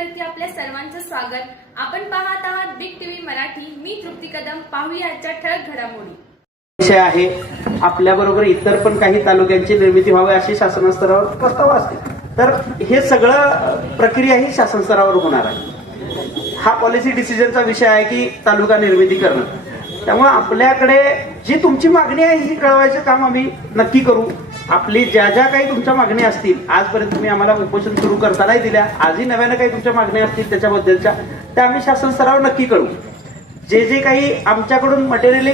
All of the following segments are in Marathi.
चॅनलवरती आपल्या सर्वांचं स्वागत। आपण पाहत आहात बिग टीव्ही मराठी। मी तृप्ती कदम। पाहूया आजच्या ठळक घडामोडी। विषय आहे आपल्या बरोबर इतर पण काही तालुक्यांची निर्मिती व्हावी अशी शासन स्तरावर प्रस्ताव असतील, तर हे सगळं प्रक्रिया ही शासन स्तरावर होणार आहे। हा पॉलिसी डिसिजनचा विषय आहे की तालुका निर्मिती करणं, त्यामुळे आपल्याकडे जी तुमची मागणी आहे ही कळवायचं काम आम्ही नक्की करू। आपली ज्या ज्या काही तुमच्या मागण्या असतील, आजपर्यंत तुम्ही आम्हाला उपोषण सुरू करता नाही दिल्या, आजही नव्यानं काही तुमच्या मागण्या असतील त्याच्याबद्दलच्या, त्या आम्ही शासन स्तरावर नक्की करू। जे जे काही आमच्याकडून मटेरियल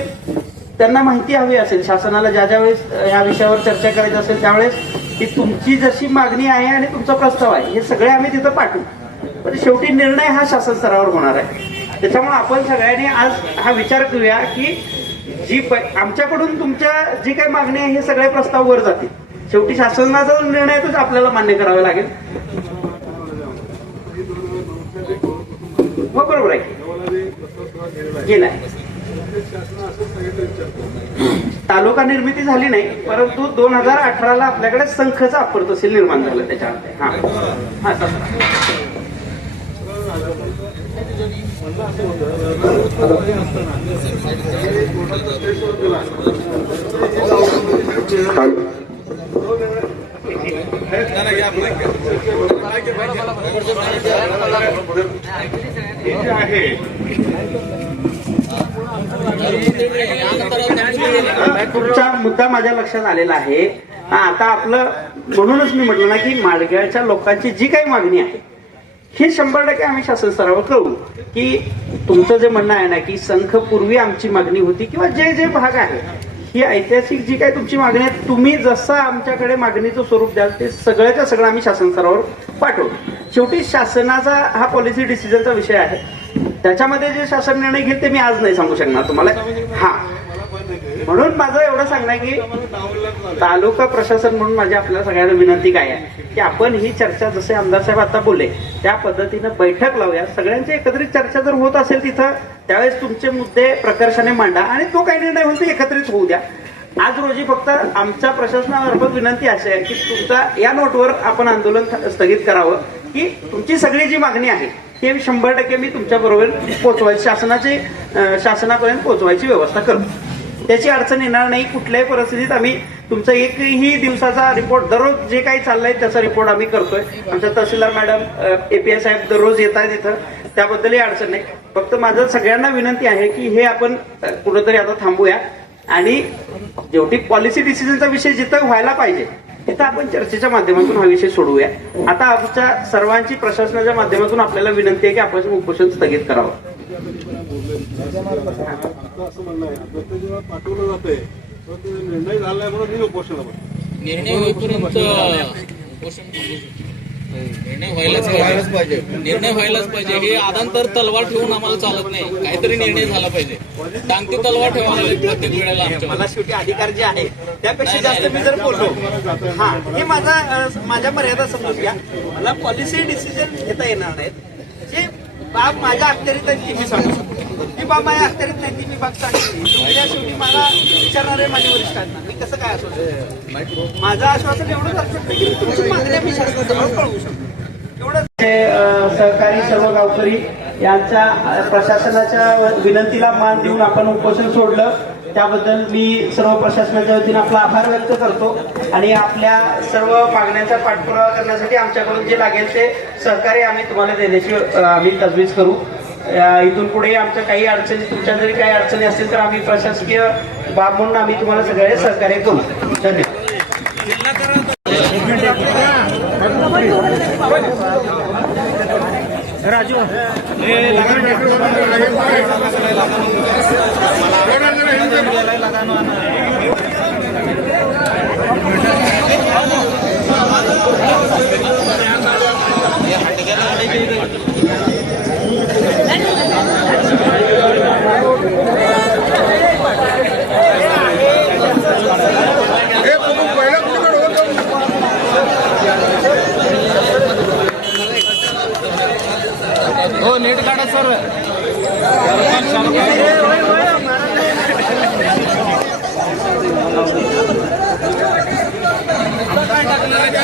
त्यांना माहिती हवी असेल, शासनाला ज्या ज्या वेळेस या विषयावर चर्चा करायची असेल त्यावेळेस ती तुमची जशी मागणी आहे आणि तुमचा प्रस्ताव आहे हे सगळे आम्ही तिथं पाठवू, पण शेवटी निर्णय हा शासन स्तरावर होणार आहे। त्याच्यामुळे आपण सगळ्यांनी आज हा विचार करूया की जी आमच्याकडून तुमच्या जी काही मागणी आहे हे सगळे प्रस्ताव वर जातील, शेवटी शासनाचा निर्णय तोच आपल्याला मान्य करावा लागेल। हो, बरोबर आहे, गेलाय तालुका निर्मिती झाली नाही, परंतु 2018ला आपल्याकडे संखचा अप्पर तहसील निर्माण झालं त्याच्यामध्ये। हा हा तुमचा मुद्दा माझ्या लक्षात आलेला आहे। आता आपलं म्हणूनच मी म्हटलं ना की माडग्याच्या लोकांची जी काही मागणी आहे हे 100% आम्ही शासन स्तरावर कळवू की तुमचं जे म्हणणं आहे ना की संख पूर्वी आमची मागणी होती किंवा जे जे भाग आहे ही ऐतिहासिक जी काही तुमची मागणी आहे, तुम्ही जसं आमच्याकडे मागणीचं स्वरूप द्याल ते सगळ्याच्या सगळं आम्ही शासन स्तरावर पाठवू। शेवटी शासनाचा हा पॉलिसी डिसिजनचा विषय आहे, त्याच्यामध्ये जे शासन निर्णय घेईल ते मी आज नाही सांगू शकणार तुम्हाला। हा, म्हणून माझं एवढं सांगणं आहे की तालुका प्रशासन म्हणून माझी आपल्याला सगळ्यांना विनंती काय आहे की आपण ही चर्चा जसे आमदार साहेब आता बोलले त्या पद्धतीनं बैठक लावूया, सगळ्यांची एकत्रित चर्चा जर होत असेल तिथं त्यावेळेस तुमचे मुद्दे प्रकर्षाने मांडा आणि तो काही निर्णय होईल ते एकत्रित होऊ द्या। आज रोजी फक्त आमच्या प्रशासनामार्फत विनंती अशी आहे की तुमचा या नोटवर आपण आंदोलन स्थगित करावं की तुमची सगळी जी मागणी आहे ते 100% मी तुमच्या बरोबर पोहोचवायची शासनापर्यंत पोहोचवायची व्यवस्था करतो। त्याची अडचण येणार नाही कुठल्याही परिस्थितीत। आम्ही तुमचा एकही दिवसाचा रिपोर्ट दररोज जे काही चाललंय त्याचा रिपोर्ट आम्ही करतोय। आमच्या तहसीलदार मॅडम API साहेब दररोज येत आहेत इथं, त्याबद्दलही अडचण नाही। फक्त माझं सगळ्यांना विनंती आहे की हे आपण कुठेतरी आता थांबूया आणि जेवढी पॉलिसी डिसिजनचा विषय जिथं व्हायला पाहिजे तिथं आपण चर्चेच्या माध्यमातून हा विषय सोडवूया। आता आमच्या सर्वांची प्रशासनाच्या माध्यमातून आपल्याला विनंती आहे की आपण उपोषण स्थगित करावं। असं म्हणणं आहे जेव्हा पाठवलं जाते निर्णय झालाय म्हणून मी उपोषण निर्णय होईपर्यंत निर्णय व्हायलाच पाहिजे। हे आदांतर तलवार ठेवून आम्हाला चालत नाही, काहीतरी निर्णय झाला पाहिजे। टांगती तलवार ठेवायला लागेल प्रत्येक वेळेला। मला शेवटी अधिकार जे आहे त्यापेक्षा जास्त मी जर बोललो, हा हे माझ्या मर्यादा समजून घ्या। मला पॉलिसी डिसिजन घेता येणार नाहीत, जे बाब माझ्या अखत्यारीत आहे ती मी सांगू शकतो, मी बाब माझ्या अखत्यारीत नाही ती मी बाब सांगितली। शेवटी मला विचारणार आहे माझ्या वरिष्ठांना मी कसं काय आश्वासन, माझं आश्वासन एवढंच असू शकतं की तुमची मागण्या मी शासनासमोर कळवू शकतो एवढंच। सहकारी सर्व गावकरी यांच्या प्रशासनाच्या विनंतीला मान देऊन आपण उपोषण सोडलं, त्याबद्दल मी सर्व प्रशासनाच्या वतीने आपला आभार व्यक्त करतो आणि आपल्या सर्व मागण्यांचा पाठपुरावा करण्यासाठी आमच्याकडून जे लागेल ते सहकार्य आम्ही तुम्हाला देण्याची आम्ही तजवीज करू। इथून पुढे आमच्या काही अडचणी, तुमच्या जरी काही अडचणी असतील तर आम्ही प्रशासकीय बाब म्हणून आम्ही तुम्हाला सगळे सहकार्य करू। धन्यवाद। राजू हो, नेट काढा सर। टाकलेलं